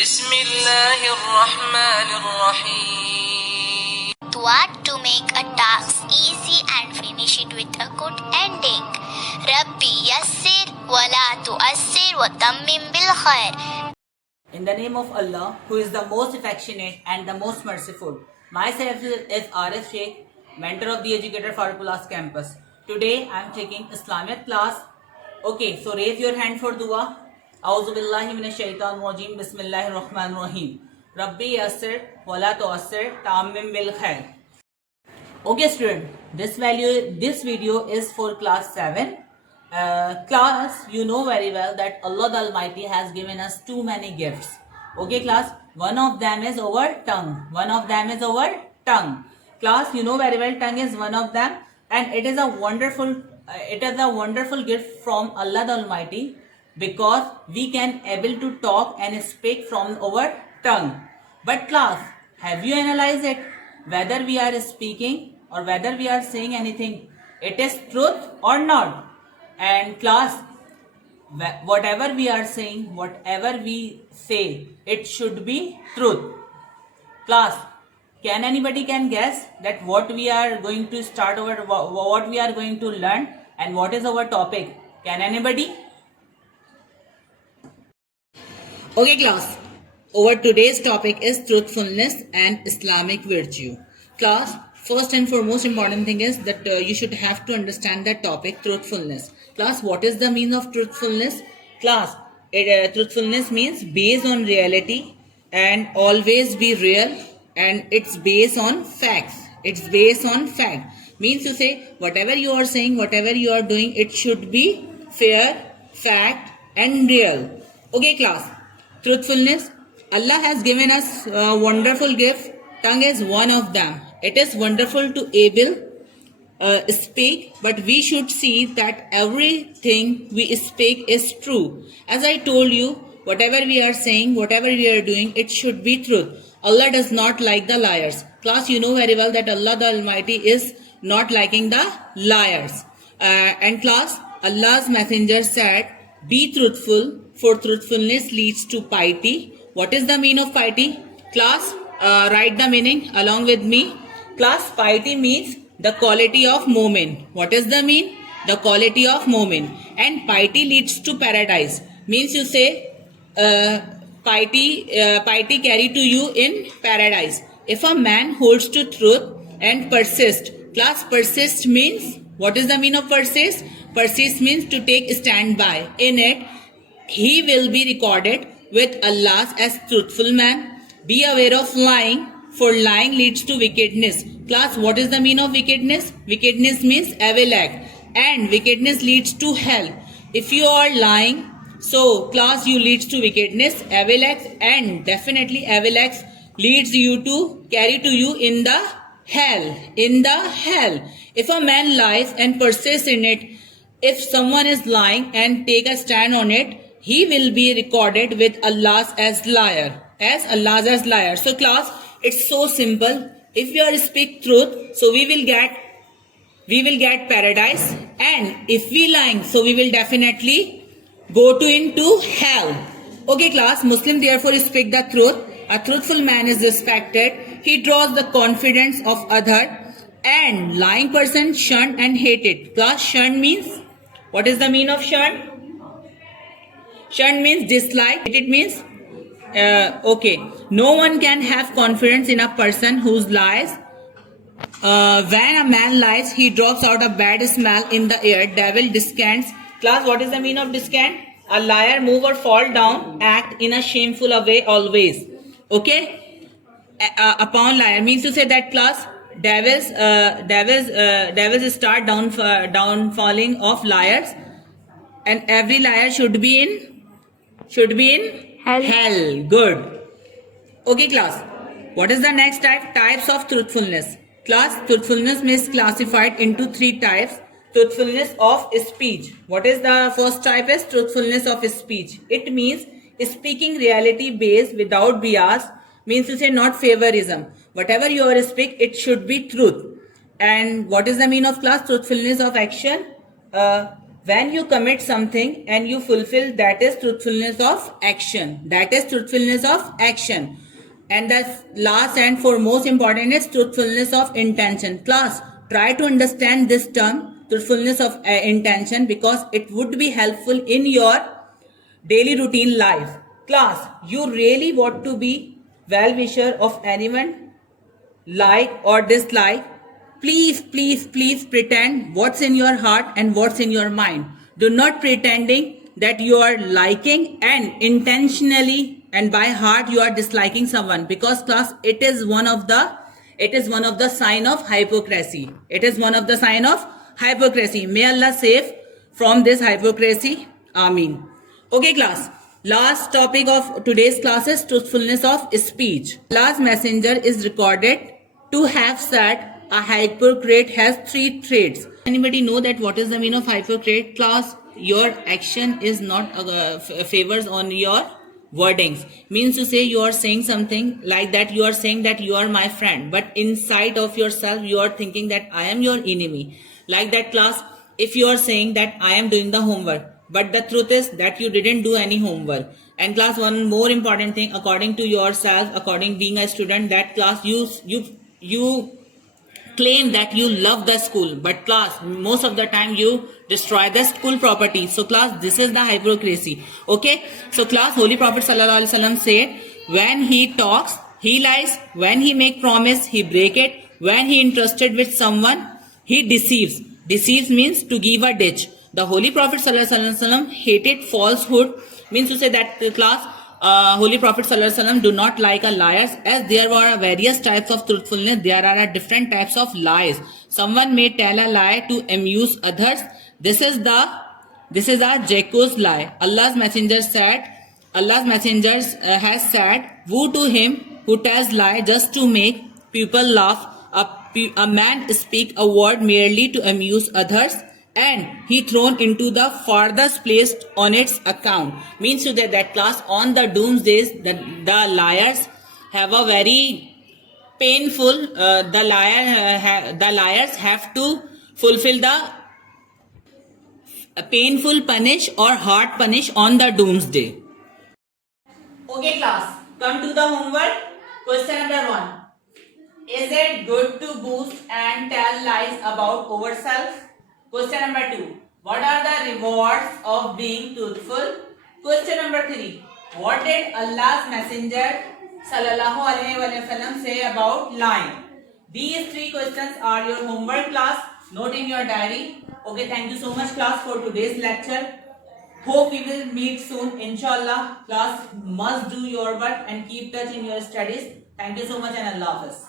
بسم الله الرحمن الرحيم. What to make a task easy and finish it with a good ending. Rabbi yassir wa la tuassir wa tammim bil khair. In the name of Allah, who is the most affectionate and the most merciful. Myself is Arif Sheikh, mentor of the Educator Faruqullah's campus. Today I am taking Islamic class. Okay, so raise your hand for dua. A'udhu billahi minash shaitanir rajim. Bismillahir rahmanir rahim. Rabbi yassir wa la tuassir tammim bil khair. Okay student, this video is for class 7. Class, you know very well that Allah the Almighty has given us too many gifts. Okay class, one of them is our tongue. Class, you know very well tongue is one of them, and it is a wonderful gift from Allah the Almighty, because we can able to talk and speak from our tongue. But class, have you analyzed it, whether we are speaking or whether we are saying anything, it is truth or not? And class, whatever we are saying, whatever we say, it should be truth. Class, can anybody can guess that what we are going to start over, what we are going to learn, and what is our topic? Can anybody? Okay class, our today's topic is truthfulness and Islamic virtue. Class, first and foremost important thing is that you should have to understand that topic, truthfulness. Class, what is the meaning of truthfulness? Class, truthfulness means based on reality and always be real, and it's based on facts. Means to say whatever you are saying, whatever you are doing, it should be fair, fact and real. Okay class, truthfulness. Allah has given us a wonderful gift. Tongue is one of them. It is wonderful to able speak, but we should see that everything we speak is true. As I told you, whatever we are saying, whatever we are doing, it should be truth. Allah does not like the liars. Class, you know very well that Allah the Almighty is not liking the liars. And class, Allah's messenger said, be truthful, for truthfulness leads to piety. What is the meaning of piety? Class, write the meaning along with me. Class, piety means the quality of moment. What is the mean? The quality of moment. And piety leads to paradise. Means you say piety carry to you in paradise. If a man holds to truth and persist. Class, persist means, what is the meaning of persist? Persist means to take stand by. In it, he will be recorded with Allah as truthful man. Be aware of lying, for lying leads to wickedness. Class, what is the meaning of wickedness? Wickedness means evil act, and wickedness leads to hell. If you are lying, so class, you leads to wickedness, evil acts, and definitely evil acts leads you to carry to you in the hell. If a man lies and persists in it, if someone is lying and take a stand on it, he will be recorded with Allah as liar. So class, it's so simple. If we are speak truth, so we will get paradise, and if we lying, so we will definitely go into hell. Okay class, Muslim therefore speak the truth. A truthful man is respected. He draws the confidence of other, and lying person shunned and hated. Class, shunned means, what is the meaning of shunned? Shunned means dislike. It means okay. No one can have confidence in a person whose lies. When a man lies, he drops out a bad smell in the air. Devil descants. Class, what is the meaning of descant? A liar move or fall down, act in a shameful way always. Okay. Upon liar means to say that class, devils start downfalling of liars, and every liar should be in hell. Good. Okay class, what is the next type? Types of truthfulness. Class, truthfulness is classified into 3 types. Truthfulness of speech. What is the first type? Is truthfulness of speech. It means speaking reality based without bias, means to say not favorism. Whatever you are speak, it should be truth. And what is the meaning of class? Truthfulness of action. when you commit something and you fulfill, that is truthfulness of action. That is truthfulness of action. And the last and foremost important is truthfulness of intention. Class, try to understand this term, truthfulness of intention, because it would be helpful in your daily routine life. Class, you really want to be well-wisher of anyone, like or dislike? Please, please, please pretend what's in your heart and what's in your mind. Do not pretending that you are liking and intentionally and by heart you are disliking someone, because class, it is one of the sign of hypocrisy. It is one of the sign of hypocrisy. May Allah save from this hypocrisy. Ameen. Okay class, last topic of today's class is truthfulness of speech. Allah's messenger is recorded to have said, a hypocrite has 3 traits. Anybody know that what is the meaning of hypocrite? Class, your action is not favors on your wordings. Means to say you are saying something like that, you are saying that you are my friend, but inside of yourself you are thinking that I am your enemy. Like that class, if you are saying that I am doing the homework, but the truth is that you didn't do any homework. And class, one more important thing, according to yourself, according being a student, that class you claim that you love the school, but class, most of the time you destroy the school property. So class, this is the hypocrisy. Okay, so class, Holy Prophet sallallahu alaihi wasallam said, when he talks he lies, when he make promise he break it, when he entrusted with someone he deceives. Deceives means to give a ditch. The Holy Prophet sallallahu alaihi wasallam hated falsehood. Means to say that class, Holy Prophet sallallahu alaihi wasallam do not like a liars, as there were various types of truthfulness. There are different types of lies. Someone may tell a lie to amuse others. This is a jacob's lie. Allah's messengers has said, woe to him who tells lie just to make people laugh. A man speak a word merely to amuse others, and he thrown into the farthest place on its account. Means to that class, on the doomsdays, the liars have a very painful, the liars have to fulfill the painful punish or hard punish on the doomsday. Okay class, come to the homework. Question number 1. Is it good to boast and tell lies about ourselves? Question number 2. What are the rewards of being truthful? Question number 3. What did Allah's Messenger sallallahu alaihi wasallam say about lying? These 3 questions are your homework class. Note in your diary. Okay, thank you so much class for today's lecture. Hope we will meet soon, inshallah. Class, must do your work and keep touch in your studies. Thank you so much and Allah Hafiz.